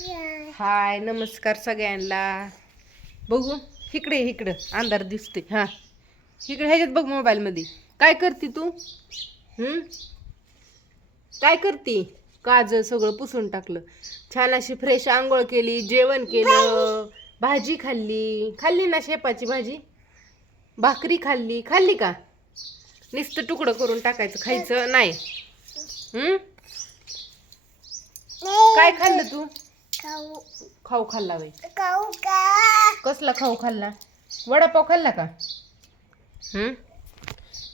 हाय नमस्कार सगळ्यांना. बघू इकडे इकडं. अंधार दिसते हा. इकडे ह्याच्यात बघ मोबाईलमध्ये. काय करते तू? काय करते? काज सगळं पुसून टाकलं. छान अशी फ्रेश आंघोळ केली जेवण केलं भाजी खाल्ली. खाल्ली ना शेपाची भाजी? भाकरी खाल्ली. खाल्ली का? नुसतं तुकडं करून टाकायचं खायचं नाही. काय खाल्लं तू? खाऊ. खाल्ला बाई. कसला खाऊ खाल्ला? वडापाव खाल्ला का? हम्म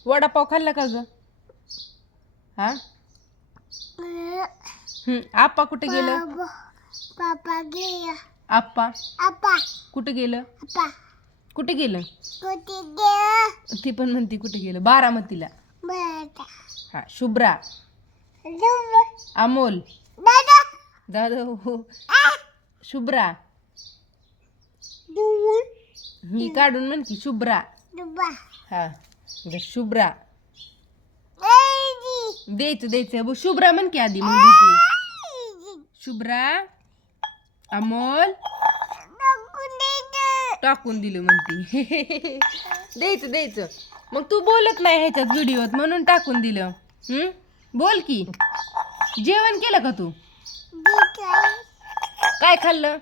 वडापाव खाल्ला का ग? हा? हम्म आप्पा कुठे गेलं? पापा गया आप्पा? आपा कुठे गेलं? आपा कुठे गेलं? कुठे गया ती पण म्हणते कुठे गेलं? बारामतीला. हा शुभ्रा. अमोल. दादा हो. शुभ्रा. ही काढून म्हण की शुभ्रा. हा ग शुभ्रा. द्यायचं द्यायचं शुभ्रा म्हण की आधी मग देते. शुभ्रा अमोल. टाकून दिलं म्हणते. द्यायचं द्यायचं मग तू बोलत नाही ह्याच्यात व्हिडिओत म्हणून टाकून दिलं. हम्म बोल की. जेवण केलं का तू? काय खाल्लं?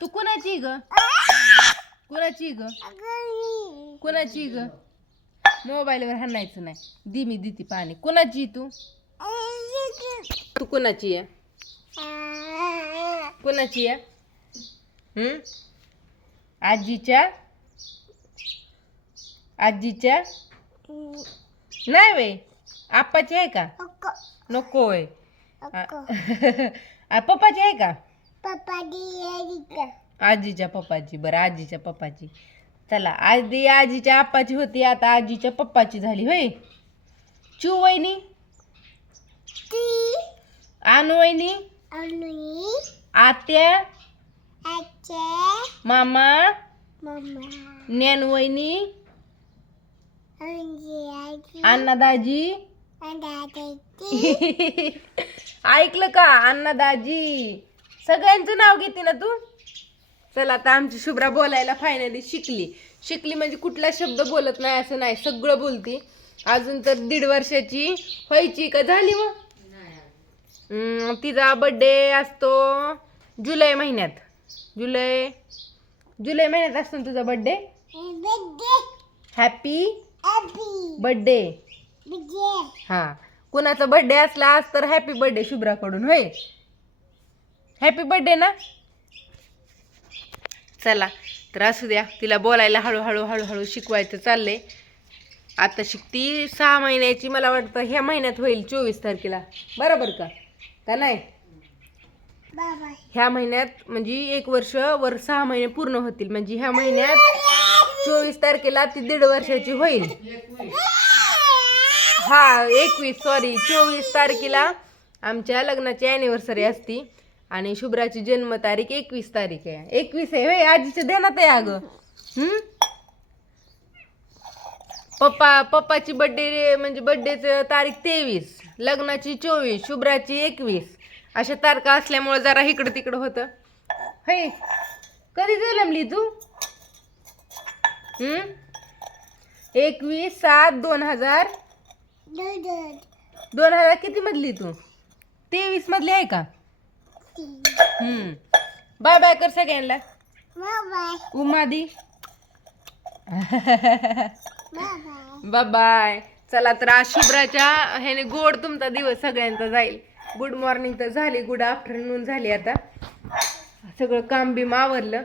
तू कुणाची ग? कुणाची ग? कुणाची ग? मोबाईलवर हाणायचं नाही. दि मी दिती पाणी. कुणाची तू? तू कुणाची आहे? कुणाची आहे? हम्म आजीच्या? आजीच्या? नाही वे आप्पाची आहे का? नको आहे. आ, पप्पाची आहे का? आजीच्या पप्पाची बरं आजीच्या पप्पाची. चला आधी आजीच्या आप्पाची होती आता आजीच्या पप्पाची झाली होय? चू वहिनी? आणू वहिनी? आत्या? मामा? ज्ञान वहिनी? अण्णा दाजी. ऐकलं का? अण्णा दाजी सगळ्यांचं नाव घेते ना तू? चला आता आमची शुभ्रा बोलायला फायनली शिकली. शिकली म्हणजे कुठला शब्द बोलत नाही असं नाही सगळं बोलती. अजून तर दीड वर्षाची व्हायची का? झाली मग? तिचा बड्डे असतो जुलै महिन्यात. जुलै जुलै महिन्यात असतो ना तुझा बड्डे हॅपी बड्डे हा. कुणाचा बर्थडे असला आज तर हॅपी बर्थडे शुभ्राकडून होय? हॅपी बर्थडे ना? चला तर असू द्या तिला बोलायला हळूहळू हळूहळू शिकवायचं चाललंय. आता शिकती सहा महिन्याची मला वाटतं ह्या महिन्यात होईल चोवीस तारखेला. बरोबर का? का नाही? ह्या महिन्यात म्हणजे एक वर्ष वर सहा महिने पूर्ण होतील. म्हणजे ह्या महिन्यात चोवीस तारखेला ती दीड वर्षाची होईल. हा एकवीस सॉरी चोवीस तारखेला आमच्या लग्नाची ॲनिव्हर्सरी असती. आणि शुभ्राची जन्मतारीख एकवीस तारीख आहे. एकवीस आहे होय आजीच्या ध्यानात आहे अगं. हम्म? पप्पा पप्पाची बड्डे म्हणजे बड्डेचं तारीख तेवीस लग्नाची चोवीस शुभ्राची एकवीस. अशा तारखा असल्यामुळे जरा इकडं तिकडं होतं. हे कधी जन्मली तू एकवीस सात दोन हजार दोन हजार किती मधली तू? तेवीस मधली आहे का? हम्म. बाय बाय कर सगळ्यांना. उमादी बाबा बाय चला तर आज शुभ्राच्या ह्याने गोड तुमचा दिवस सगळ्यांचा जाईल. गुड मॉर्निंग तर झाली गुड आफ्टरनून झाली आता. सगळं काम बिम आवरलं.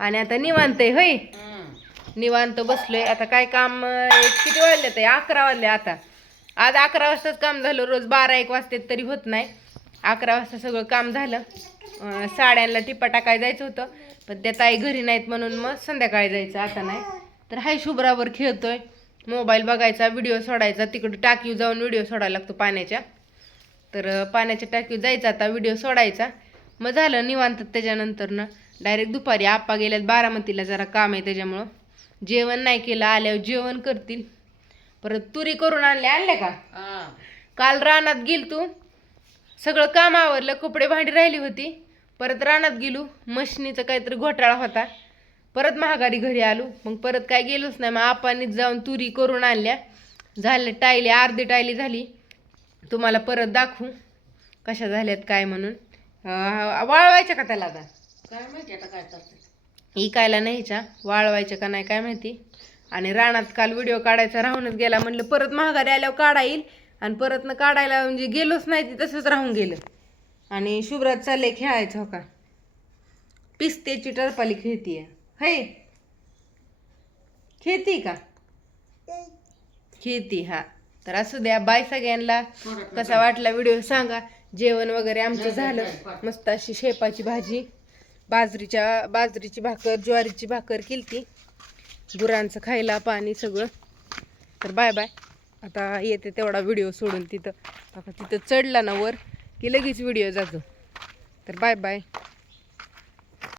आणि आता निवांत आहे होय? निवांत बसलोय. आता काय काम किती वाजले ते? अकरा वाजले आता. आज अकरा वाजताच काम झालं. रोज बारा एक वाजते तरी होत नाही. अकरा वाजता सगळं काम झालं. साड्यांना टिपा टाकाय जायचं होतं. पण त्या ताई घरी नाहीत म्हणून मग संध्याकाळी जायचं. आता नाही. तर हाय शुभ्रावर खेळतोय. मोबाईल बघायचा व्हिडिओ सोडायचा. तिकडे टाकीव जाऊन व्हिडिओ सोडायला लागतो पाण्याच्या. तर पाण्याच्या टाकीव जायचा आता व्हिडिओ सोडायचा. मग झालं निवांत त्याच्यानंतरनं. डायरेक्ट दुपारी आप्पा गेल्यात बारामतीला. जरा काम आहे त्याच्यामुळं. जेवण नाही केलं आल्यावर जेवण करतील. परत तुरी करून आणल्या आणल्या का? काल रानात गेल तू सगळं काम आवरलं कपडे भांडी राहिली होती. परत रानात गेलो मशनीचा काहीतरी घोटाळा होता. परत महागारी घरी आलो. मग परत काय गेलोच नाही. मग आपानीच जाऊन तुरी करून आणल्या. झाले टायली अर्धी टायली झाली. तुम्हाला परत दाखवू कशा झाल्यात काय म्हणून. वाळवायच्या का त्याला आता? काय माहिती आता काय करते इकायला न्यायच्या. वाळवायच्या का नाही काय माहिती? आणि रानात काल व्हिडिओ काढायचा राहूनच गेला. म्हणलं परत महागारी आल्यावर काढा येईल. आणि परत न काढायला म्हणजे गेलोच नाही ते तसंच राहून गेलं. आणि शुभ्रात चालले खेळायचं हो का? पिस्तेची टरपाली खेळतीये. है खेळती का? खेळती हा. तर असू द्या बाय सगळ्यांना. कसा वाटला व्हिडिओ सांगा. जेवण वगैरे आमचं झालं. मस्त अशी शेपाची भाजी. बाजरीच्या बाजरीची भाकर ज्वारीची भाकर केलती. गुरांचं खायला पाणी सगळं. तर बाय बाय. आता येते तेवढा व्हिडिओ सोडून तिथं. आता तिथं चढला ना वर की लगेच व्हिडिओ जातो. तर बाय बाय.